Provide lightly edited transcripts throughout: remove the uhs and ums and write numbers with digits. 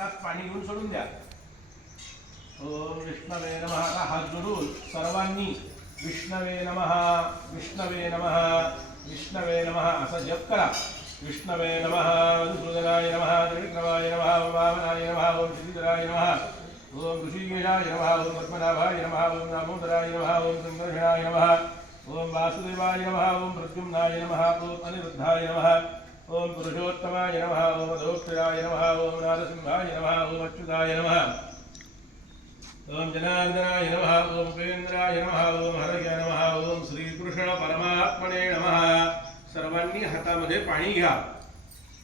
हातात पाणी घेऊन सोडून द्या. ओम विष्णवे नमः. हात जोडून सर्वांनी विष्णवे नमः, विष्णवे नमः, विष्णवे नमः असा जप करा. विष्णवे नमः, मधुसूदनाय नमः, त्रिविक्रमाय नमः, वामनाय नमः, ओम श्रीधराय नमः, ओम ऋषिकेशाय नमः, ओम पद्मनाभाय नमः, ओम दामोदराय नमः, ओम संकर्षणाय नमः, ओम वासुदेवाय नमः, ओम प्रद्युम्नाय नमः, ओम अनिरुद्धाय नमः, ओम पुरुषोत्तमाय नमः, ओम अधोक्षराय नमः, ओम नारसिंहाय नमः, ओम अच्युताय नमः, ओम जनार्दनाय नमः, ओम उपेंद्राय नमः, ओम हरये नमः, ओम श्रीकृष्ण परमात्मने नमः. सर्वांनी हातामध्ये पाणी घ्या.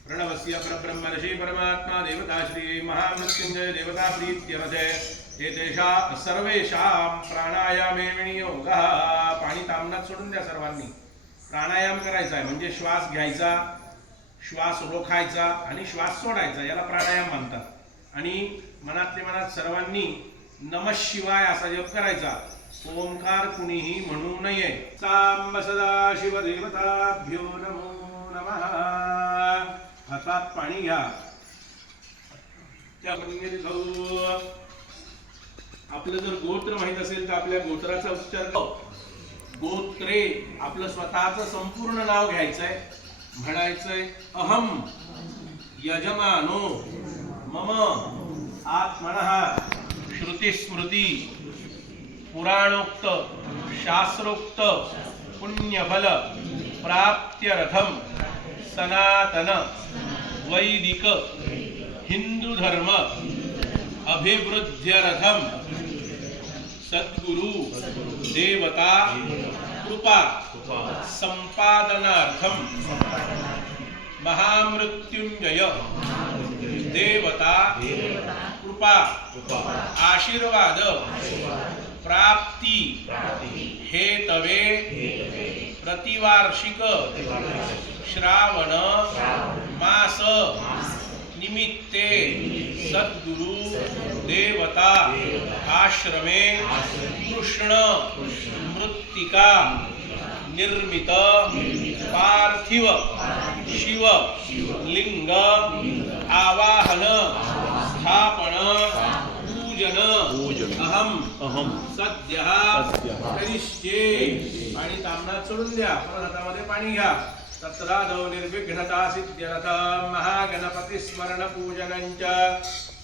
प्रणवस्य परब्रह्मर्षि परमात्मा देवता श्री महामृत्युंजय देवता प्रीत्यर्थे एतेषा सर्वेषां प्राणायामे विनियोगः. पाणी तामनात सोडून द्या. सर्वांनी प्राणायाम करायचा आहे. म्हणजे श्वास घ्यायचा, श्वास रोखायचा आणि श्वास सोडायचा, याला प्राणायाम म्हणतात. आणि मनातल्या मनात सर्वांनी नमः शिवाय असा जप करायचा. ओंकार कुणीही म्हणू नये. सांब सदा शिव देवताभ्यो नमो नमः. हातात पाणी घ्या. आपलं जर गोत्र माहित असेल तर आपल्या गोत्राचा उच्चार करा. गोत्रे आपलं स्वतःचं संपूर्ण नाव घ्यायचंय. म्हणायचंय अहम यजमानो मम आत्मनः श्रुतिस्मृती पुराणोक्त शास्त्रोक्त पुण्यफल प्राप्त्यर्थम सनातन वैदिक हिंदू धर्म अभिवृद्ध्यर्थम सद्गुरु देवता कृपा संपादनार्थम महामृत्युंजय देवता कृपा आशीर्वाद प्राप्ति हेतवे प्रतिवार्षिक श्रावण मास निमित्ते सद्गुरु देवता आश्रमे कृष्ण मृत्तिका निर्मित पार्थिव शिव लिंग आवाहन स्थापन पूजन अहम सद्यः करिष्ये. पाणी तामनात सोडून द्या. परत हातामध्ये पाणी घ्या. तत्रादौ निर्विघ्नता सिद्ध्यर्थं महागणपती स्मरण पूजनंच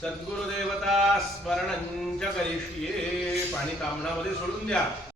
सद्गुरुदेवता स्मरणंच करिष्ये. पाणी तामनामध्ये सोडून द्या.